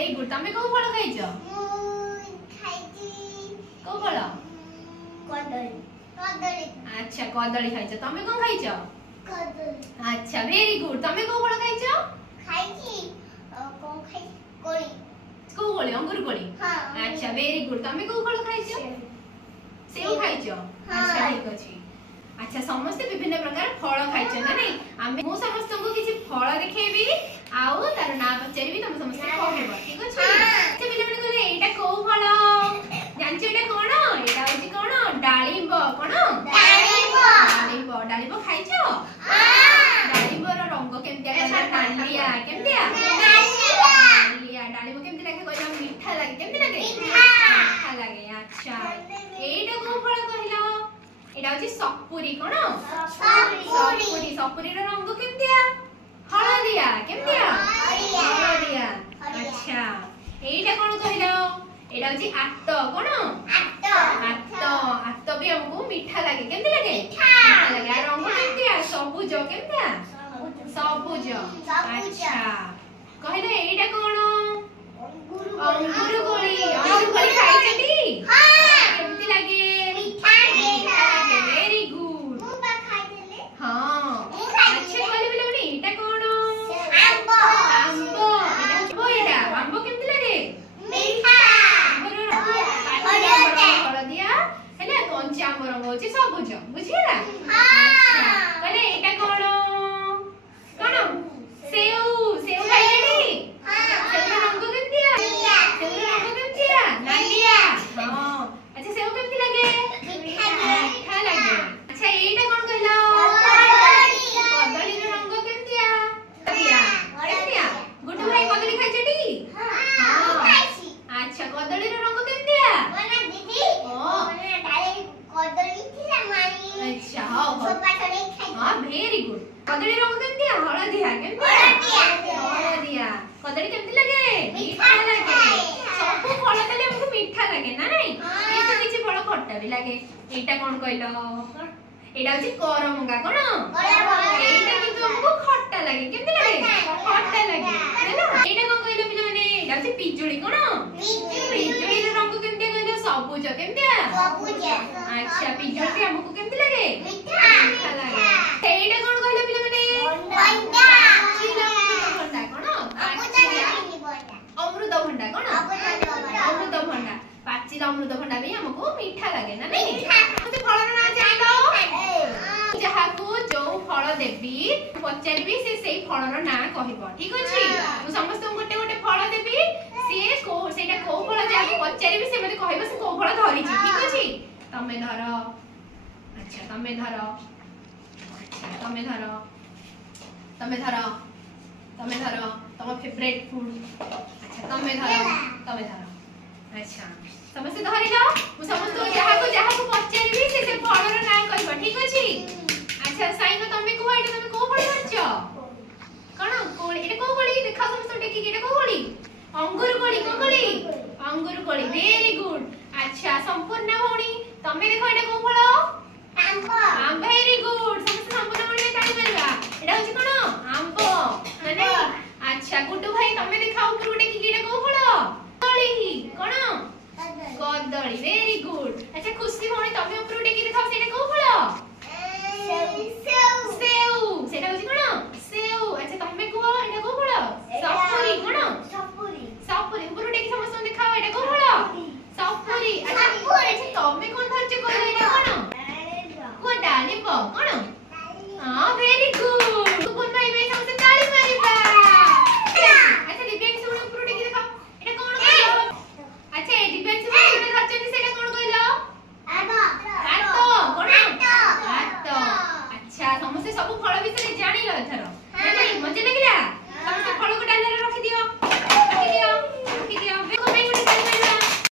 very good तमे को फल खाइछ को फल कदली अच्छा कदली खाइछ तमे को खाइछ कदली अच्छा वेरी गुड तमे को फल खाइछ खाइची कोन खाइ कोली को कोली अंगूर कोली हां अच्छा वेरी गुड तमे को फल खाइछ सेव खाइछ अच्छा ठीक अछि अच्छा समस्त विभिन्न प्रकार फल खाइछ ना नहीं आमे मो समस्त को किछि फल देखैबी आउ तार ना पचारिबी तुम समस्त कहबो ठीक अछि से बिले बिले कहले एटा को फल जानछ एटा कोन एटा होछि कोन डाळिंब कोन डाळिंब डाळिंब खाइछ हां डाळिंबर रंग केमतिया कहला नालिया केमतिया नालिया डाळिंब केमति लागे कहला मीठा लागे केमति लागे मीठा लागे अच्छा एटा को फल कहला एटा होछि सपुरी कोन सपुरी सपुरी रो रंग केमतिया हळदिया केमतिया हळदिया अच्छा एटा कोन कहलो एटा होछि आत कोन आत आत भी हमको मीठा लागे केमति लागे मीठा लागे आ रंग केमतिया सबुज केमतिया सबुज अच्छा कहले एटा कोन अंगूर कोली खाइछटी हां केमति लागे मीठा लागे वेरी गुड मु बा खाइ देले हां अच्छा कहले बिले एटा कोन आंबो आंबो एटा आंबो केमति लागे मीठा हळदिया हेले कंचा आंब रंग होछि सबुज बुझिला अच्छा कहले एटा कोन कोन सेव खाइछटी सेव रंग केमतिया सेव रंग केमतिया नालिया हां अच्छा सेव केमति लागे मीठा लागे अच्छा एटा कोन कहला कदली रो रंग केमतिया केमतिया गुड्डू भाई कदली खाइछटी हां खाइची अच्छा कदली रो रंग केमतिया मना दीदी मना डाले कदली थिला मानी अच्छा हां सोपा थोड़ी खाइ हां वेरी गुड कदली रंग केमतिया हळदिया हळदिया कदली केमति लागे मीठा लागे सब फल तले हमको मीठा लागे ना नहीं ये तो किछि फल खट्टा भी लागे एटा कोन कहलो एटा होछि करमंगा कोन एटा किंतु हमको खट्टा लागे केमति लागे खट्टा लागे हैला एटा कोन कहलो पिले माने एटा होछि पिजुली कोन पिजुली रो रंग केमति कहलो सबुज केमतिया सबुज अच्छा पिजुली हमको केमति लागे मीठा लागे एटा कोन कहलो पिले माने भंडा भंडा कोन अमृत भंडा कोन अमृत भंडा पाचिला अमृत भंडा भी हमको मीठा लागे ना नहीं मते फल ना जानो जहा को जो फल देबी पचारबी से सेई फल रो ना कहबो ठीक अछि मु समस्त गोटे गोटे फल देबी से को सेटा को फल जा पचारबी से मते कहबो से को फल धरि छी ठीक अछि तमे धर अच्छा तमे धर अच्छा तमे धर तमे धर तमे धर तम फेवरेट फूड अच्छा तमे धर अच्छा समस्त धरि लो मु समस्त जहा को पचारबी से फल रो ना कहबो ठीक अछि अच्छा साइनो तमे को एटा तमे को फल धरछो कोन कोली एटा को कोली देखा समस्त टेकी एटा को कोली अंगूर कोली वेरी गुड अच्छा संपूर्ण होणी तमे देखो एटा को फल आंबो वेरी गुड समस्त संपूर्ण होणी ताली मारबा एटा होछि कोन आंबो माने अच्छा गुड्डू भाई तमे देखाओ ऊपर टेकी एटा को फल